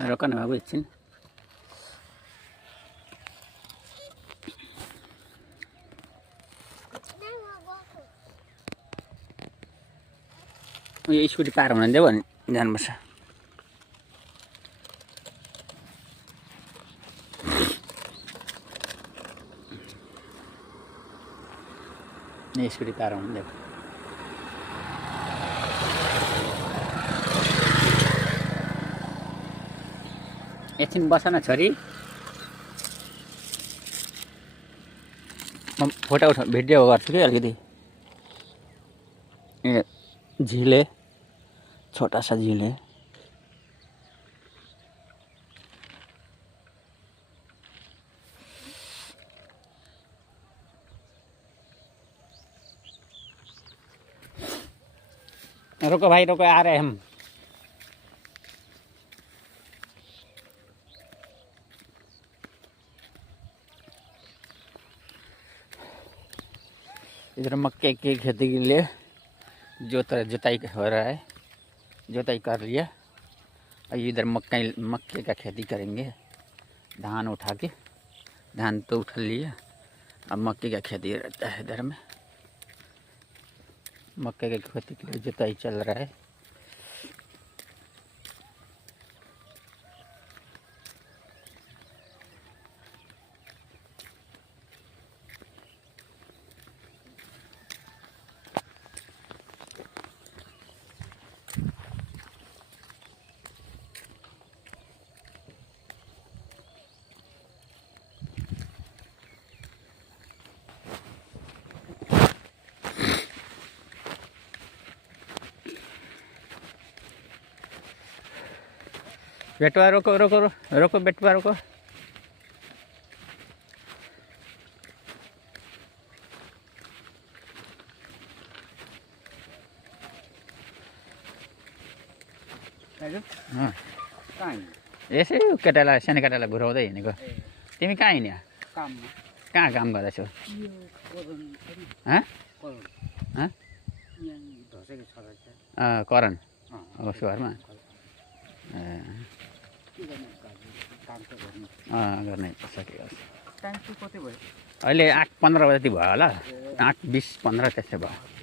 रोक न बाबु एकछिन। यो स्कुटी पार हुन देऊ भने जानुपर्छ। स्कुटी पार हुन देऊ। एकछिन बस न छोरी, म फोटो भिडियो गर्छु कि अलिकति। ए झील है, छोटा सा झील है। रुको भाई रुको, आ रहे हम। इधर मक्के की खेती के लिए जुताई हो रहा है, जुताई कर लिया। और इधर मक्के का खेती करेंगे। धान उठा के, धान तो उठा लिया, अब मक्के का खेती रहता है इधर में। मक्के की खेती के लिए जुताई चल रहा है। बेटवा रोको रोको रोको, बेटवा रोको। यसै केटालाई, सानो केटालाई घुराउँदै हिँडेको। तिमी कहाँ हिँड्यो? कहाँ काम गर्दैछौ? करण उसको घरमा गर्नै सकेको अहिले 8:15 जति भयो होला, 8:20-15 त्यसै भयो।